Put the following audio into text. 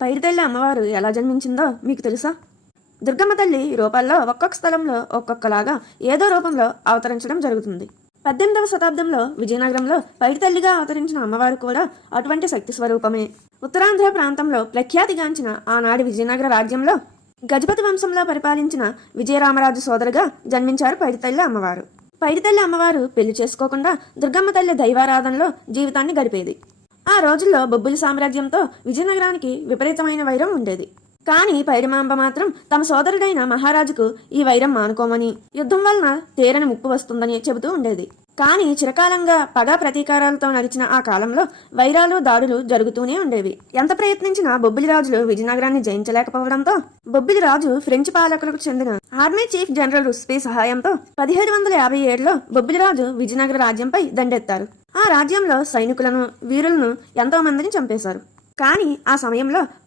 పైడితల్లి అమ్మవారు ఎలా జన్మించిందో మీకు తెలుసా? దుర్గమ్మ తల్లి రూపాల్లో ఒక్కొక్క స్థలంలో ఒక్కొక్కలాగా ఏదో రూపంలో అవతరించడం జరుగుతుంది. పద్దెనిమిదవ శతాబ్దంలో విజయనగరంలో పైడితల్లిగా అవతరించిన అమ్మవారు కూడా అటువంటి శక్తి స్వరూపమే. ఉత్తరాంధ్ర ప్రాంతంలో ప్రఖ్యాతిగాంచిన ఆనాటి విజయనగర రాజ్యంలో గజపతి వంశంలో పరిపాలించిన విజయరామరాజు సోదరుగా జన్మించారు పైడితల్లి అమ్మవారు. పైడితల్లి అమ్మవారు పెళ్ళి చేసుకోకుండా దుర్గమ్మ తల్లి దైవారాధనలో జీవితాన్ని గడిపేది. ఆ రోజుల్లో బొబ్బిలి సామ్రాజ్యంతో విజయనగరానికి విపరీతమైన వైరం ఉండేది. కానీ పైడిమాంబ మాత్రం తమ సోదరుడైన మహారాజుకు ఈ వైరం మానుకోమని యుద్ధం వలన తీరని ముప్పు వస్తుందని చెబుతూ ఉండేది. కానీ చిరకాలంగా పగ ప్రతీకారాలతో నడిచిన ఆ కాలంలో వైరాలు దాడులు జరుగుతూనే ఉండేవి. ఎంత ప్రయత్నించినా బొబ్బిలి రాజులు విజయనగరాన్ని జయించలేకపోవడంతో బొబ్బిలి రాజు ఫ్రెంచ్ పాలకులకు చెందిన ఆర్మీ చీఫ్ జనరల్ రుస్పీ సహాయంతో పదిహేడు వందల యాభై ఏడులో బొబ్బిలిరాజు విజయనగర రాజ్యంపై దండెత్తారు. ఆ రాజ్యంలో సైనికులను వీరులను ఎంతో మందిని చంపేశారు. కానీ ఆ సమయంలో